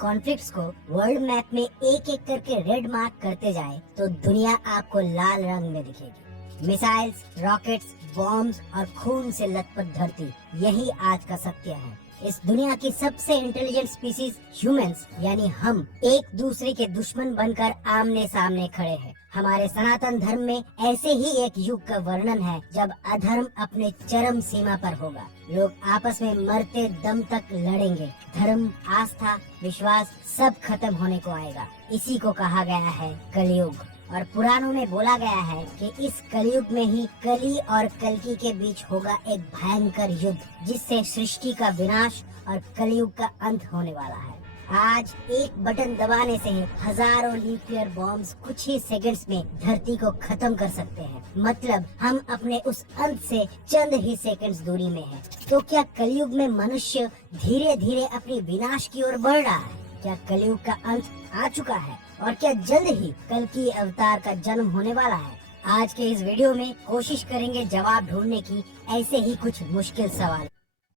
Conflicts को world map में एक एक करके रेड मार्क करते जाए तो दुनिया आपको लाल रंग में दिखेगी। मिसाइल्स, रॉकेट्स, बॉम्ब्स और खून से लथपथ धरती, यही आज का सत्य है। इस दुनिया की सबसे इंटेलिजेंट स्पीसीज ह्यूमंस यानी हम एक दूसरे के दुश्मन बनकर आमने सामने खड़े हैं। हमारे सनातन धर्म में ऐसे ही एक युग का वर्णन है जब अधर्म अपने चरम सीमा पर होगा। लोग आपस में मरते दम तक लड़ेंगे। धर्म, आस्था, विश्वास सब खत्म होने को आएगा। इसी को कहा गया है कलयुग। और पुराणों में बोला गया है कि इस कलयुग में ही कली और कल्कि के बीच होगा एक भयंकर युद्ध, जिससे सृष्टि का विनाश और कलयुग का अंत होने वाला है। आज एक बटन दबाने से हजारों न्यूक्लियर बॉम्ब्स कुछ ही सेकंड्स में धरती को खत्म कर सकते हैं। मतलब हम अपने उस अंत से चंद ही सेकंड्स दूरी में हैं। तो क्या कलयुग में मनुष्य धीरे धीरे अपनी विनाश की ओर बढ़ रहा है? क्या कलयुग का अंत आ चुका है? और क्या जल्द ही कल्कि अवतार का जन्म होने वाला है? आज के इस वीडियो में कोशिश करेंगे जवाब ढूंढने की ऐसे ही कुछ मुश्किल सवाल।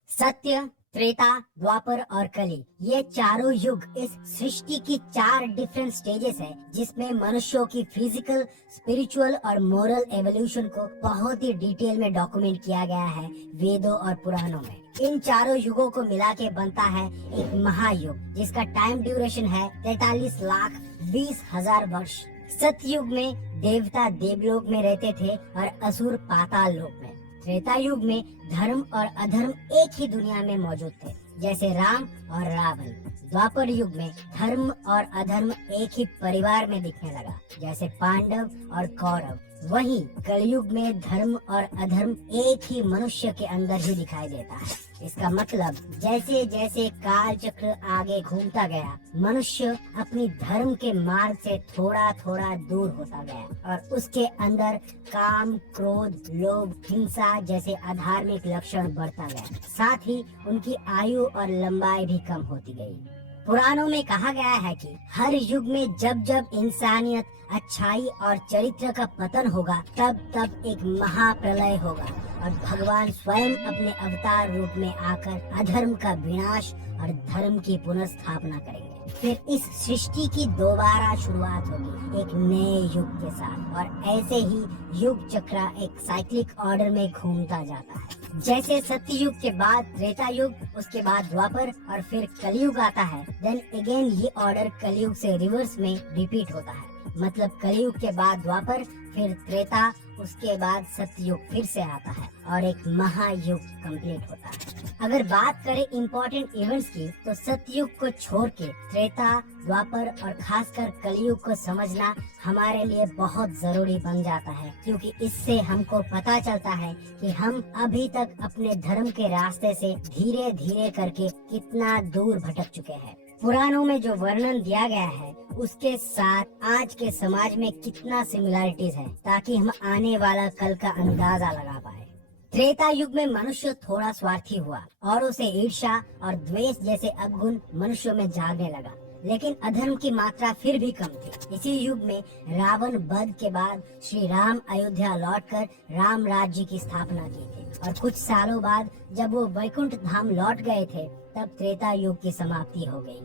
सत्य, त्रेता, द्वापर और कली, ये चारों युग इस सृष्टि की 4 डिफरेंट स्टेजेस है, जिसमें मनुष्यों की फिजिकल, स्पिरिचुअल और मोरल एवोल्यूशन को बहुत ही डिटेल में डॉक्यूमेंट किया गया है वेदों और पुराणों में। इन चारों युगों को मिला के बनता है एक महायुग, जिसका टाइम ड्यूरेशन है 43,20,000 वर्ष। सतयुग में देवता देवलोक में रहते थे और असुर पाताल लोक में। त्रेता युग में धर्म और अधर्म एक ही दुनिया में मौजूद थे, जैसे राम और रावण। द्वापर युग में धर्म और अधर्म एक ही परिवार में दिखने लगा, जैसे पांडव और कौरव। वहीं कलयुग में धर्म और अधर्म एक ही मनुष्य के अंदर ही दिखाई देता है। इसका मतलब जैसे जैसे काल चक्र आगे घूमता गया, मनुष्य अपनी धर्म के मार्ग से थोड़ा थोड़ा दूर होता गया और उसके अंदर काम, क्रोध, लोभ, हिंसा जैसे अधार्मिक लक्षण बढ़ता गया। साथ ही उनकी आयु और लंबाई भी कम होती गई। पुराणों में कहा गया है कि हर युग में जब जब इंसानियत, अच्छाई और चरित्र का पतन होगा, तब तब एक महाप्रलय होगा और भगवान स्वयं अपने अवतार रूप में आकर अधर्म का विनाश और धर्म की पुनर्स्थापना करेंगे। फिर इस सृष्टि की दोबारा शुरुआत होगी एक नए युग के साथ, और ऐसे ही युग चक्र एक साइक्लिक ऑर्डर में घूमता जाता है। जैसे सत्ययुग के बाद त्रेता युग, उसके बाद द्वापर और फिर कलयुग आता है, देन अगेन ये ऑर्डर कलयुग से रिवर्स में रिपीट होता है। मतलब कलयुग के बाद द्वापर, फिर त्रेता, उसके बाद सतयुग फिर से आता है और एक महायुग कंप्लीट होता है। अगर बात करें इम्पोर्टेंट इवेंट्स की, तो सतयुग को छोड़ के त्रेता, द्वापर और खासकर कलयुग को समझना हमारे लिए बहुत जरूरी बन जाता है, क्योंकि इससे हमको पता चलता है कि हम अभी तक अपने धर्म के रास्ते से धीरे धीरे करके कितना दूर भटक चुके हैं। पुराणों में जो वर्णन दिया गया है उसके साथ आज के समाज में कितना सिमिलरिटीज है, ताकि हम आने वाला कल का अंदाजा लगा पाए। त्रेता युग में मनुष्य थोड़ा स्वार्थी हुआ और उसे ईर्ष्या और द्वेष जैसे अवगुण मनुष्यों में जागने लगा, लेकिन अधर्म की मात्रा फिर भी कम थी। इसी युग में रावण वध के बाद श्री राम अयोध्या लौटकर राम राज्य की स्थापना की थी, और कुछ सालों बाद जब वो वैकुंठ धाम लौट गए थे, तब त्रेता युग की समाप्ति हो गई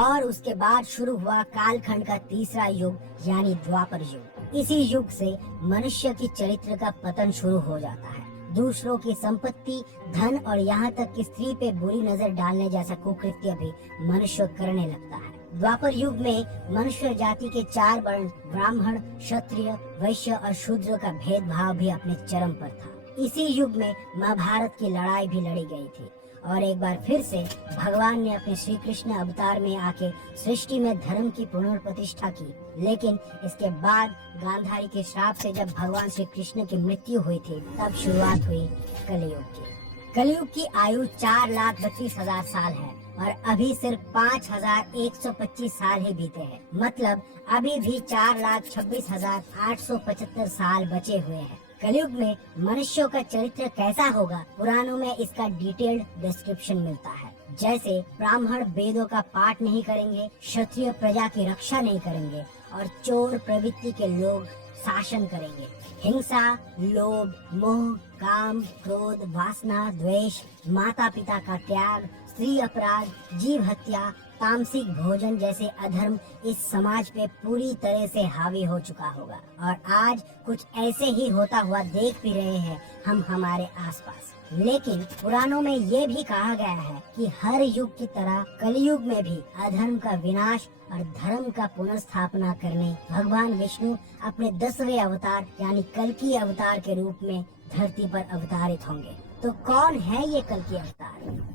और उसके बाद शुरू हुआ कालखंड का तीसरा युग यानी द्वापर युग। इसी युग से मनुष्य की चरित्र का पतन शुरू हो जाता है। दूसरों की संपत्ति, धन और यहाँ तक कि स्त्री पे बुरी नजर डालने जैसा कुकृत्य भी मनुष्य करने लगता है। द्वापर युग में मनुष्य जाति के 4 वर्ण ब्राह्मण, क्षत्रिय, वैश्य और शूद्र का भेदभाव भी अपने चरम पर था। इसी युग में महाभारत की लड़ाई भी लड़ी गई थी और एक बार फिर से भगवान ने अपने श्री कृष्ण अवतार में आके सृष्टि में धर्म की पुनर्प्रतिष्ठा की। लेकिन इसके बाद गांधारी के श्राप से जब भगवान श्री कृष्ण की मृत्यु हुई थी, तब शुरुआत हुई कलयुग की। कलयुग की आयु 4,32,000 साल है और अभी सिर्फ 5,125 साल ही बीते हैं। मतलब अभी भी 4,26,875 साल बचे हुए हैं। कलयुग में मनुष्यों का चरित्र कैसा होगा, पुराणों में इसका डिटेल्ड डिस्क्रिप्शन मिलता है। जैसे ब्राह्मण वेदों का पाठ नहीं करेंगे, क्षत्रिय प्रजा की रक्षा नहीं करेंगे और चोर प्रवृत्ति के लोग शासन करेंगे। हिंसा, लोभ, मोह, काम, क्रोध, वासना, द्वेष, माता पिता का त्याग, स्त्री अपराध, जीव हत्या, तामसिक भोजन जैसे अधर्म इस समाज पे पूरी तरह से हावी हो चुका होगा और आज कुछ ऐसे ही होता हुआ देख भी रहे हैं हम हमारे आसपास। लेकिन पुराणों में ये भी कहा गया है कि हर युग की तरह कलयुग में भी अधर्म का विनाश और धर्म का पुनर्स्थापना करने भगवान विष्णु अपने 10वें अवतार यानी कल्कि अवतार के रूप में धरती पर अवतारित होंगे। तो कौन है ये कल्कि अवतार?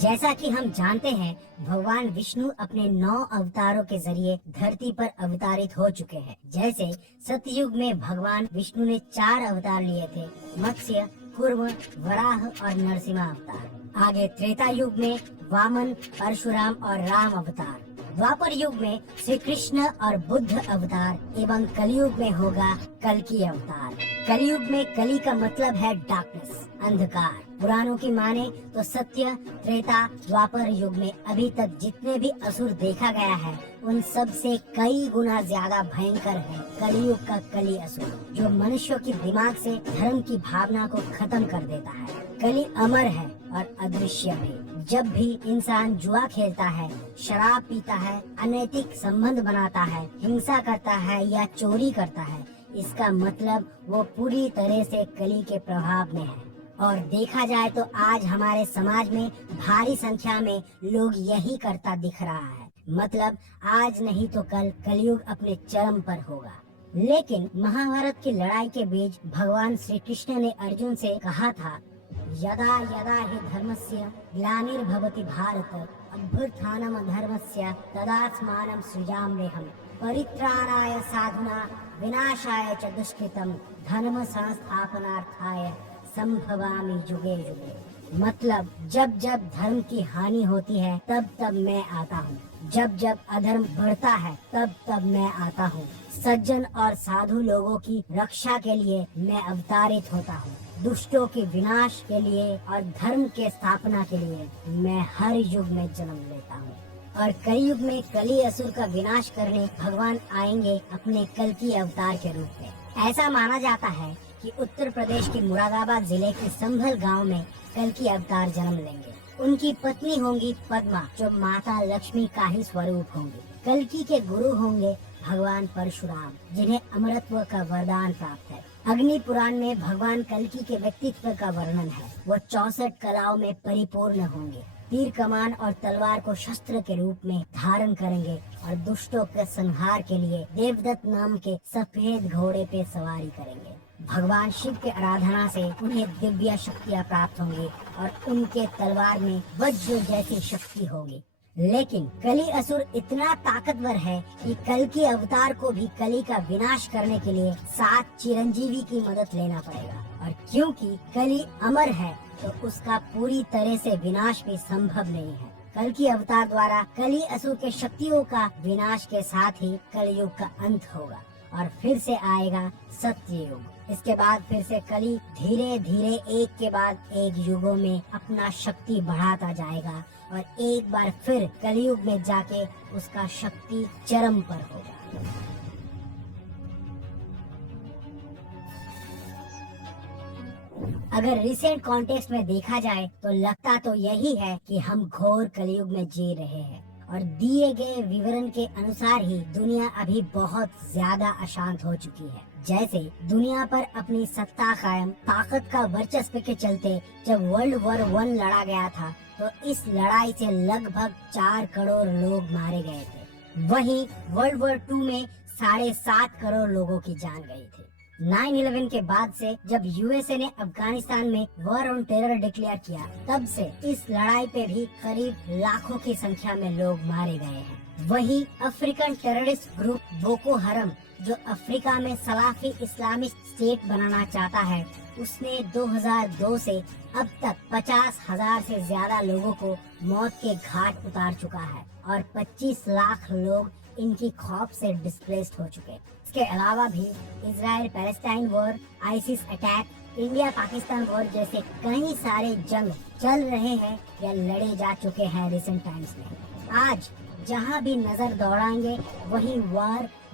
जैसा कि हम जानते हैं, भगवान विष्णु अपने 9 अवतारों के जरिए धरती पर अवतारित हो चुके हैं। जैसे सतयुग में भगवान विष्णु ने 4 अवतार लिए थे, मत्स्य, कूर्म, वराह और नरसिम्हा अवतार। आगे त्रेता युग में वामन, परशुराम और राम अवतार। द्वापर युग में श्री कृष्ण और बुद्ध अवतार एवं कलयुग में होगा कल्कि अवतार। कलयुग में कली का मतलब है डार्कनेस, अंधकार। पुराणों की माने तो सत्य, त्रेता, द्वापर युग में अभी तक जितने भी असुर देखा गया है उन सब से कई गुना ज्यादा भयंकर है कलयुग का कली असुर, जो मनुष्यों की दिमाग से धर्म की भावना को खत्म कर देता है। कली अमर है और अदृश्य भी। जब भी इंसान जुआ खेलता है, शराब पीता है, अनैतिक संबंध बनाता है, हिंसा करता है या चोरी करता है, इसका मतलब वो पूरी तरह से कली के प्रभाव में है। और देखा जाए तो आज हमारे समाज में भारी संख्या में लोग यही करता दिख रहा है। मतलब आज नहीं तो कल कलयुग अपने चरम पर होगा। लेकिन महाभारत की लड़ाई के बीच भगवान श्री कृष्ण ने अर्जुन से कहा था, यदा यदा हि धर्मस्य ग्लानिर्भवति भारत अभ्युत्थानम् अधर्मस्य तदात्मानं सृजाम्यहम् परित्राणाय साधुना विनाशाय च दुष्कृतम् धर्म संस्थापनार्थाय संभवामि युगे युगे। मतलब जब जब धर्म की हानि होती है तब तब मैं आता हूँ, जब जब अधर्म बढ़ता है तब तब मैं आता हूँ। सज्जन और साधु लोगों की रक्षा के लिए मैं अवतारित होता हूँ। दुष्टों के विनाश के लिए और धर्म के स्थापना के लिए मैं हर युग में जन्म लेता हूँ। और कलयुग में कली असुर का विनाश करने भगवान आएंगे अपने कल्कि अवतार के रूप में। ऐसा माना जाता है कि उत्तर प्रदेश के मुरादाबाद जिले के संभल गांव में कल्कि अवतार जन्म लेंगे। उनकी पत्नी होंगी पद्मा, जो माता लक्ष्मी का ही स्वरूप होंगी। कल्कि के गुरु होंगे भगवान परशुराम, जिन्हें अमरत्व का वरदान प्राप्त है। अग्नि पुराण में भगवान कल्कि के व्यक्तित्व का वर्णन है। वो 64 कलाओं में परिपूर्ण होंगे। तीर कमान और तलवार को शस्त्र के रूप में धारण करेंगे और दुष्टों के संहार के लिए देवदत्त नाम के सफेद घोड़े पे सवारी करेंगे। भगवान शिव के आराधना से उन्हें दिव्य शक्तियाँ प्राप्त होंगी और उनके तलवार में वज्र जैसी शक्ति होगी। लेकिन कली असुर इतना ताकतवर है कि कल्कि अवतार को भी कली का विनाश करने के लिए 7 चिरंजीवी की मदद लेना पड़ेगा। और क्योंकि कली अमर है तो उसका पूरी तरह से विनाश भी संभव नहीं है। कल्कि अवतार द्वारा कली असुर के शक्तियों का विनाश के साथ ही कलयुग का अंत होगा और फिर से आएगा सत्य युग। इसके बाद फिर से कली धीरे धीरे एक के बाद एक युगों में अपना शक्ति बढ़ाता जाएगा और एक बार फिर कलयुग में जाके उसका शक्ति चरम पर होगा। अगर रिसेंट कॉन्टेक्स्ट में देखा जाए तो लगता तो यही है कि हम घोर कलयुग में जी रहे हैं और दिए गए विवरण के अनुसार ही दुनिया अभी बहुत ज्यादा अशांत हो चुकी है। जैसे दुनिया पर अपनी सत्ता कायम, ताकत का वर्चस्व के चलते जब वर्ल्ड वॉर 1 लड़ा गया था तो इस लड़ाई से लगभग 4 करोड़ लोग मारे गए थे। वहीं वर्ल्ड वॉर 2 में 7.5 करोड़ लोगों की जान गई थी। 9/11 के बाद से जब यूएसए ने अफगानिस्तान में वॉर ऑन टेरर डिक्लेयर किया, तब से इस लड़ाई पे भी करीब लाखों की संख्या में लोग मारे गए हैं। वहीं अफ्रीकन टेररिस्ट ग्रुप बोको हरम, जो अफ्रीका में सलाफी इस्लामिक स्टेट बनाना चाहता है, उसने 2002 से अब तक 50,000 से ज्यादा लोगों को मौत के घाट उतार चुका है और 25 लाख लोग इनकी खौफ से डिस्प्लेस्ड हो चुके। इसके अलावा भी Israel Palestine war, ISIS attack, India Pakistan war जैसे कई सारे जंग चल रहे हैं या लड़े जा चुके हैं रिसेंट टाइम्स में। आज जहां भी नजर दौड़ाएंगे वहीं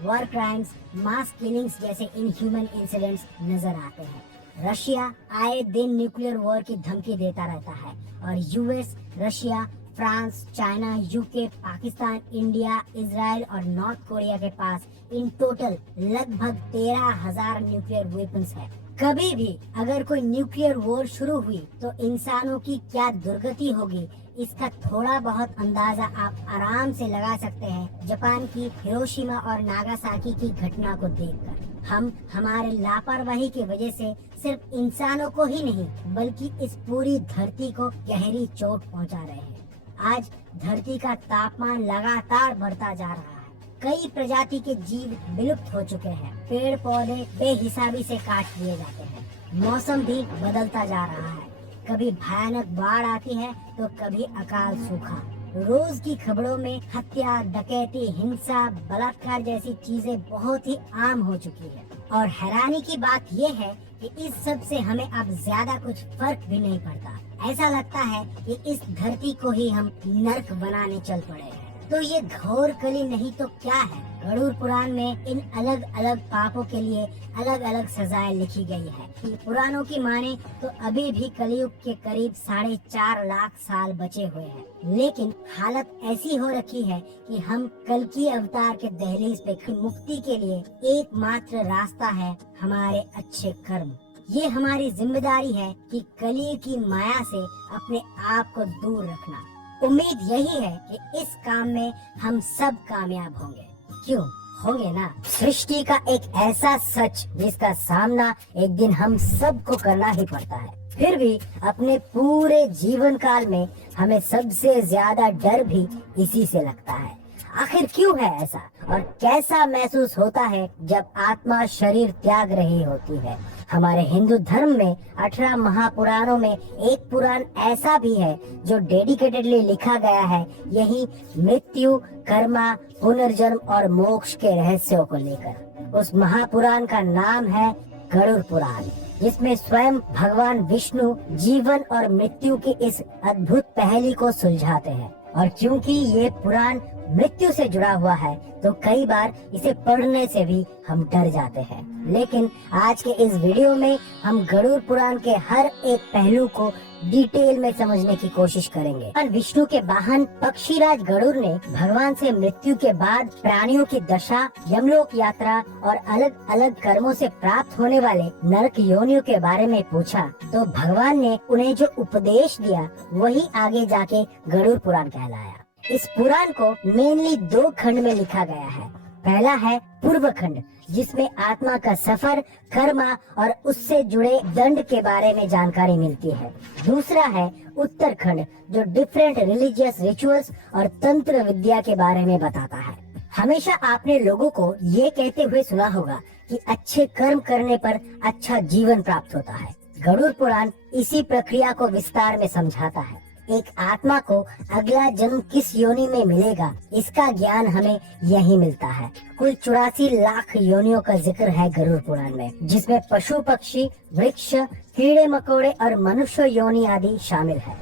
वॉर क्राइम्स, मास किलिंग्स जैसे इनह्यूमन इंसिडेंट्स नजर आते हैं। रशिया आए दिन न्यूक्लियर वॉर की धमकी देता रहता है और US, Russia, France, China, UK, Pakistan, India, Israel और नॉर्थ कोरिया के पास इन टोटल लगभग 13,000 न्यूक्लियर वेपन्स है। कभी भी अगर कोई न्यूक्लियर वॉर शुरू हुई तो इंसानों की क्या दुर्गति होगी, इसका थोड़ा बहुत अंदाजा आप आराम से लगा सकते हैं जापान की हिरोशिमा और नागासाकी की घटना को देखकर। हम हमारे लापरवाही की वजह से सिर्फ इंसानों को ही नहीं बल्कि इस पूरी धरती को गहरी चोट पहुंचा रहे हैं। आज धरती का तापमान लगातार बढ़ता जा रहा है। कई प्रजाति के जीव विलुप्त हो चुके हैं। पेड़ पौधे बेहिसाबी से काट दिए जाते हैं। मौसम भी बदलता जा रहा है। कभी भयानक बाढ़ आती है तो कभी अकाल सूखा। रोज की खबरों में हत्या, डकैती, हिंसा, बलात्कार जैसी चीजें बहुत ही आम हो चुकी है। और हैरानी की बात ये है कि इस सब से हमें अब ज्यादा कुछ फर्क भी नहीं पड़ता। ऐसा लगता है कि इस धरती को ही हम नर्क बनाने चल पड़े हैं। तो ये घोर कली नहीं तो क्या है? गरुड़ पुराण में इन अलग अलग पापों के लिए अलग अलग सजाएं लिखी गई है। पुराणों की माने तो अभी भी कलयुग के करीब 4.5 लाख साल बचे हुए हैं, लेकिन हालत ऐसी हो रखी है कि हम कल की अवतार के दहलीज पे मुक्ति के लिए एकमात्र रास्ता है हमारे अच्छे कर्म। ये हमारी जिम्मेदारी है कि कली की माया से अपने आप को दूर रखना। उम्मीद यही है कि इस काम में हम सब कामयाब होंगे। क्यों होंगे ना? सृष्टि का एक ऐसा सच जिसका सामना एक दिन हम सबको करना ही पड़ता है। फिर भी अपने पूरे जीवन काल में हमें सबसे ज्यादा डर भी इसी से लगता है। आखिर क्यों है ऐसा और कैसा महसूस होता है जब आत्मा शरीर त्याग रही होती है? हमारे हिंदू धर्म में 18 महापुराणों में एक पुराण ऐसा भी है जो डेडिकेटेडली लिखा गया है यही मृत्यु, कर्मा, पुनर्जन्म और मोक्ष के रहस्यों को लेकर। उस महापुराण का नाम है गरुड़ पुराण, जिसमें स्वयं भगवान विष्णु जीवन और मृत्यु की इस अद्भुत पहेली को सुलझाते हैं। और क्योंकि ये पुराण मृत्यु से जुड़ा हुआ है तो कई बार इसे पढ़ने से भी हम डर जाते हैं। लेकिन आज के इस वीडियो में हम गरुड़ पुराण के हर एक पहलू को डिटेल में समझने की कोशिश करेंगे। भगवान विष्णु के वाहन पक्षीराज गरुड़ ने भगवान से मृत्यु के बाद प्राणियों की दशा, यमलोक यात्रा और अलग अलग कर्मों से प्राप्त होने वाले नरक योनियों के बारे में पूछा तो भगवान ने उन्हें जो उपदेश दिया वही आगे जाके गरुड़ पुराण कहलाया। इस पुराण को मेनली 2 खंड में लिखा गया है। पहला है पूर्व खंड, जिसमें आत्मा का सफर, कर्मा और उससे जुड़े दंड के बारे में जानकारी मिलती है। दूसरा है उत्तर खंड, जो डिफरेंट रिलीजियस रिचुअल्स और तंत्र विद्या के बारे में बताता है। हमेशा आपने लोगों को ये कहते हुए सुना होगा कि अच्छे कर्म करने पर अच्छा जीवन प्राप्त होता है। गरुड़ पुराण इसी प्रक्रिया को विस्तार में समझाता है। एक आत्मा को अगला जन्म किस योनि में मिलेगा, इसका ज्ञान हमें यही मिलता है। कुल 84 लाख योनियों का जिक्र है गरुड़ पुराण में, जिसमें पशु, पक्षी, वृक्ष, कीड़े मकोड़े और मनुष्य योनि आदि शामिल है।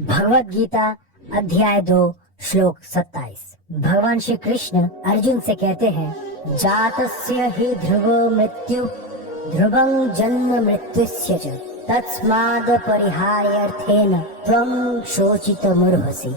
भगवत गीता अध्याय 2 श्लोक 27। भगवान श्री कृष्ण अर्जुन से कहते हैं, जातस्य हि ध्रुवो मृत्यु ध्रुवं जन्म मृत्युस्य च तस्माद् परिहार्यर्थेन त्वं शोचितुमर्हसि।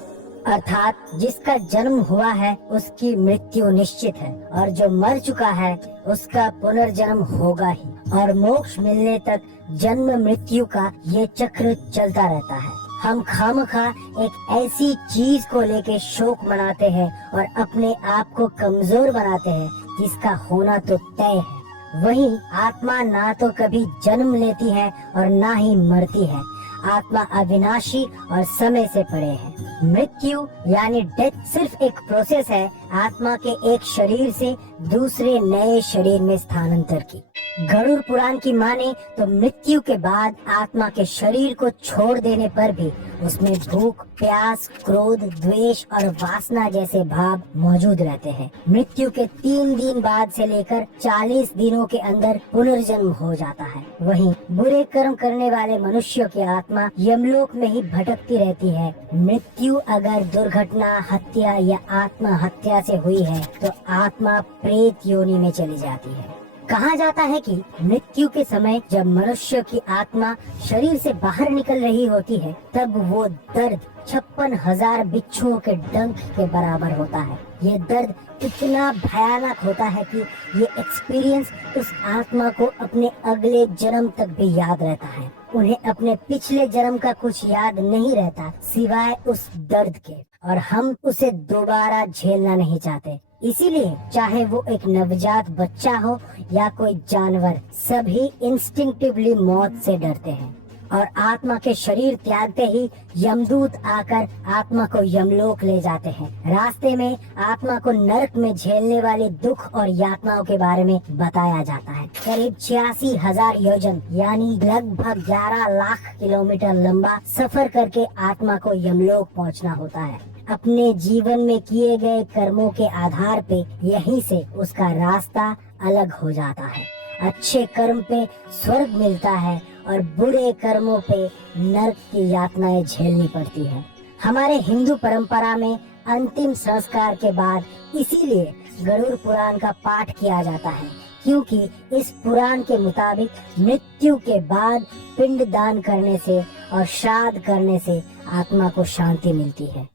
अर्थात जिसका जन्म हुआ है उसकी मृत्यु निश्चित है और जो मर चुका है उसका पुनर्जन्म होगा ही। और मोक्ष मिलने तक जन्म मृत्यु का ये चक्र चलता रहता है। हम खामखा एक ऐसी चीज को लेके शोक मनाते हैं और अपने आप को कमजोर बनाते हैं जिसका होना तो तय है। वहीं आत्मा ना तो कभी जन्म लेती है और ना ही मरती है। आत्मा अविनाशी और समय से परे है। मृत्यु यानी डेथ सिर्फ एक प्रोसेस है आत्मा के एक शरीर से दूसरे नए शरीर में स्थानांतर की। गरुड़ पुराण की माने तो मृत्यु के बाद आत्मा के शरीर को छोड़ देने पर भी उसमें भूख, प्यास, क्रोध, द्वेष और वासना जैसे भाव मौजूद रहते हैं। मृत्यु के 3 दिन बाद से लेकर 40 दिनों के अंदर पुनर्जन्म हो जाता है। वहीं बुरे कर्म करने वाले मनुष्यों की आत्मा यमलोक में ही भटकती रहती है। मृत्यु अगर दुर्घटना, हत्या या आत्महत्या वजह से हुई है तो आत्मा प्रेत योनि में चली जाती है। कहा जाता है कि मृत्यु के समय जब मनुष्य की आत्मा शरीर से बाहर निकल रही होती है तब वो दर्द 56,000 बिच्छुओं के डंक के बराबर होता है। ये दर्द इतना भयानक होता है कि ये एक्सपीरियंस उस आत्मा को अपने अगले जन्म तक भी याद रहता है। उन्हें अपने पिछले जन्म का कुछ याद नहीं रहता सिवाय उस दर्द के, और हम उसे दोबारा झेलना नहीं चाहते। इसीलिए चाहे वो एक नवजात बच्चा हो या कोई जानवर, सभी इंस्टिंक्टिवली मौत से डरते हैं। और आत्मा के शरीर त्यागते ही यमदूत आकर आत्मा को यमलोक ले जाते हैं। रास्ते में आत्मा को नरक में झेलने वाले दुख और यातनाओं के बारे में बताया जाता है। करीब 86,000 योजन यानी लगभग 11 लाख किलोमीटर लंबा सफर करके आत्मा को यमलोक पहुंचना होता है। अपने जीवन में किए गए कर्मों के आधार पे यहीं से उसका रास्ता अलग हो जाता है। अच्छे कर्म पे स्वर्ग मिलता है और बुरे कर्मों पे नरक की यातनाएं झेलनी पड़ती है। हमारे हिंदू परंपरा में अंतिम संस्कार के बाद इसीलिए गरुड़ पुराण का पाठ किया जाता है, क्योंकि इस पुराण के मुताबिक मृत्यु के बाद पिंड दान करने से और श्राद्ध करने से आत्मा को शांति मिलती है।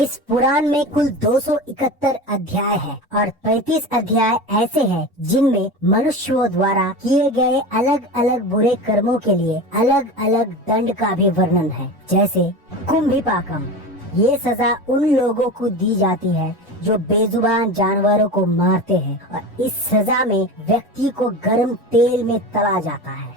इस पुराण में कुल 271 अध्याय है और 35 अध्याय ऐसे हैं जिनमें मनुष्यों द्वारा किए गए अलग अलग बुरे कर्मों के लिए अलग अलग दंड का भी वर्णन है। जैसे कुंभिपाकम, ये सजा उन लोगों को दी जाती है जो बेजुबान जानवरों को मारते हैं और इस सजा में व्यक्ति को गर्म तेल में तला जाता है।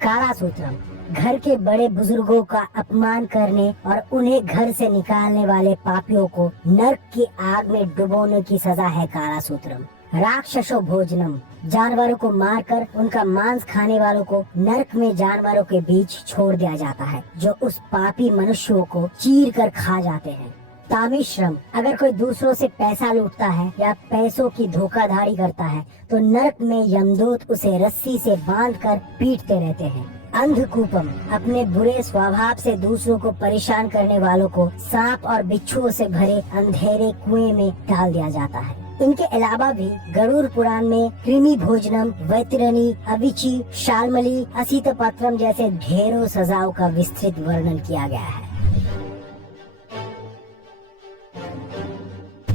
काला सूत्रम, घर के बड़े बुजुर्गों का अपमान करने और उन्हें घर से निकालने वाले पापियों को नरक की आग में डुबोने की सजा है काला सूत्रम। राक्षसो भोजनम, जानवरों को मारकर उनका मांस खाने वालों को नरक में जानवरों के बीच छोड़ दिया जाता है जो उस पापी मनुष्यों को चीर कर खा जाते हैं। तामिश्रम, अगर कोई दूसरों से पैसा लूटता है या पैसों की धोखाधड़ी करता है तो नरक में यमदूत उसे रस्सी से बांधकर पीटते रहते हैं। अंधकूपम, अपने बुरे स्वभाव से दूसरों को परेशान करने वालों को सांप और बिच्छुओं से भरे अंधेरे कुएं में डाल दिया जाता है। इनके अलावा भी गरुड़ पुराण में कृमि भोजनम, वैतरणी, अविची, शालमली, असितपत्रम जैसे ढेरों सजाओं का विस्तृत वर्णन किया गया है।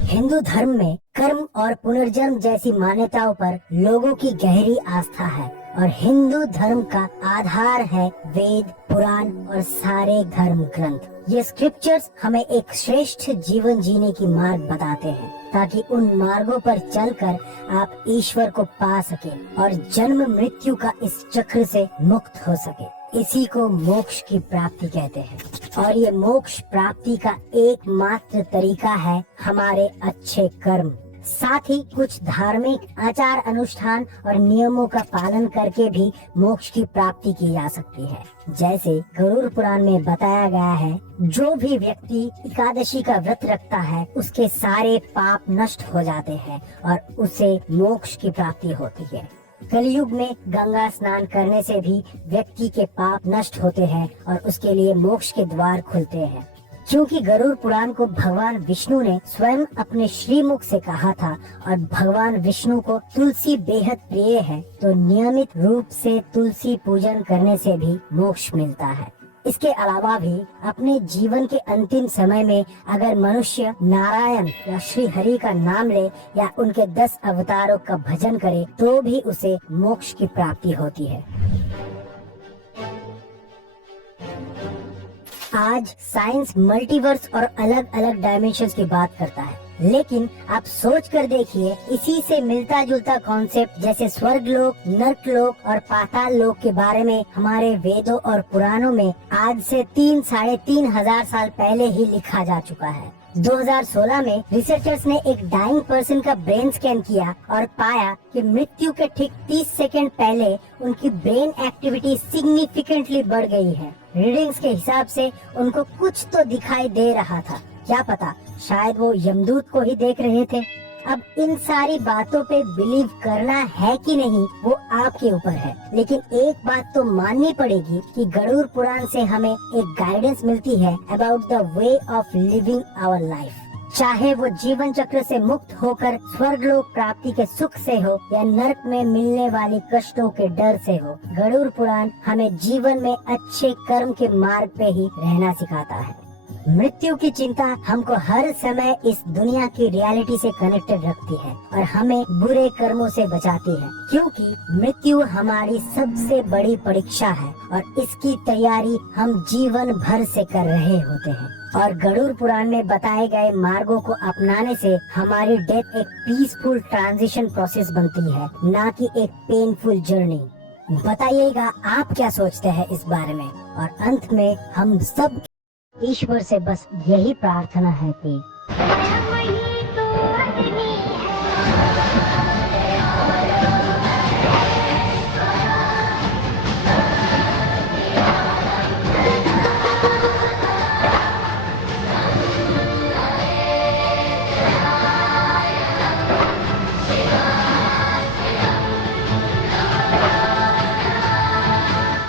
हिंदू धर्म में कर्म और पुनर्जन्म जैसी मान्यताओं पर लोगों की गहरी आस्था है और हिंदू धर्म का आधार है वेद, पुराण और सारे धर्म ग्रंथ। ये स्क्रिप्चर्स हमें एक श्रेष्ठ जीवन जीने की मार्ग बताते हैं ताकि उन मार्गों पर चलकर आप ईश्वर को पा सके और जन्म मृत्यु का इस चक्र से मुक्त हो सके। इसी को मोक्ष की प्राप्ति कहते हैं और ये मोक्ष प्राप्ति का एकमात्र तरीका है हमारे अच्छे कर्म। साथ ही कुछ धार्मिक आचार अनुष्ठान और नियमों का पालन करके भी मोक्ष की प्राप्ति की जा सकती है। जैसे गरुड़ पुराण में बताया गया है, जो भी व्यक्ति एकादशी का व्रत रखता है उसके सारे पाप नष्ट हो जाते हैं और उसे मोक्ष की प्राप्ति होती है। कलयुग में गंगा स्नान करने से भी व्यक्ति के पाप नष्ट होते हैं और उसके लिए मोक्ष के द्वार खुलते हैं। क्योंकि गरुड़ पुराण को भगवान विष्णु ने स्वयं अपने श्रीमुख से कहा था और भगवान विष्णु को तुलसी बेहद प्रिय है, तो नियमित रूप से तुलसी पूजन करने से भी मोक्ष मिलता है। इसके अलावा भी अपने जीवन के अंतिम समय में अगर मनुष्य नारायण या श्री हरि का नाम ले या उनके 10 अवतारों का भजन करे तो भी उसे मोक्ष की प्राप्ति होती है। आज साइंस मल्टीवर्स और अलग अलग डायमेंशंस की बात करता है, लेकिन आप सोच कर देखिए इसी से मिलता जुलता कॉन्सेप्ट जैसे स्वर्ग लोक, नर्क लोक और पाताल लोक के बारे में हमारे वेदों और पुराणों में आज से 3-3.5 हजार साल पहले ही लिखा जा चुका है। 2016 में रिसर्चर्स ने एक डाइंग पर्सन का ब्रेन स्कैन किया और पाया कि मृत्यु के ठीक 30 सेकंड पहले उनकी ब्रेन एक्टिविटी सिग्निफिकेंटली बढ़ गई है। रीडिंग्स के हिसाब से उनको कुछ तो दिखाई दे रहा था, क्या पता शायद वो यमदूत को ही देख रहे थे। अब इन सारी बातों पे बिलीव करना है कि नहीं वो आपके ऊपर है, लेकिन एक बात तो माननी पड़ेगी कि गरुड़ पुराण से हमें एक गाइडेंस मिलती है about the way of living our life. चाहे वो जीवन चक्र से मुक्त होकर स्वर्गलोक प्राप्ति के सुख से हो या नरक में मिलने वाली कष्टों के डर से हो, गरुड़ पुराण हमें जीवन में अच्छे कर्म के मार्ग पे ही रहना सिखाता है। मृत्यु की चिंता हमको हर समय इस दुनिया की रियलिटी से कनेक्टेड रखती है और हमें बुरे कर्मों से बचाती है, क्योंकि मृत्यु हमारी सबसे बड़ी परीक्षा है और इसकी तैयारी हम जीवन भर से कर रहे होते हैं। और गरुड़ पुराण में बताए गए मार्गों को अपनाने से हमारी डेथ एक पीसफुल ट्रांजिशन प्रोसेस बनती है, ना कि एक पेनफुल जर्नी। बताइएगा आप क्या सोचते हैं इस बारे में। और अंत में हम सब ईश्वर से बस यही प्रार्थना है कि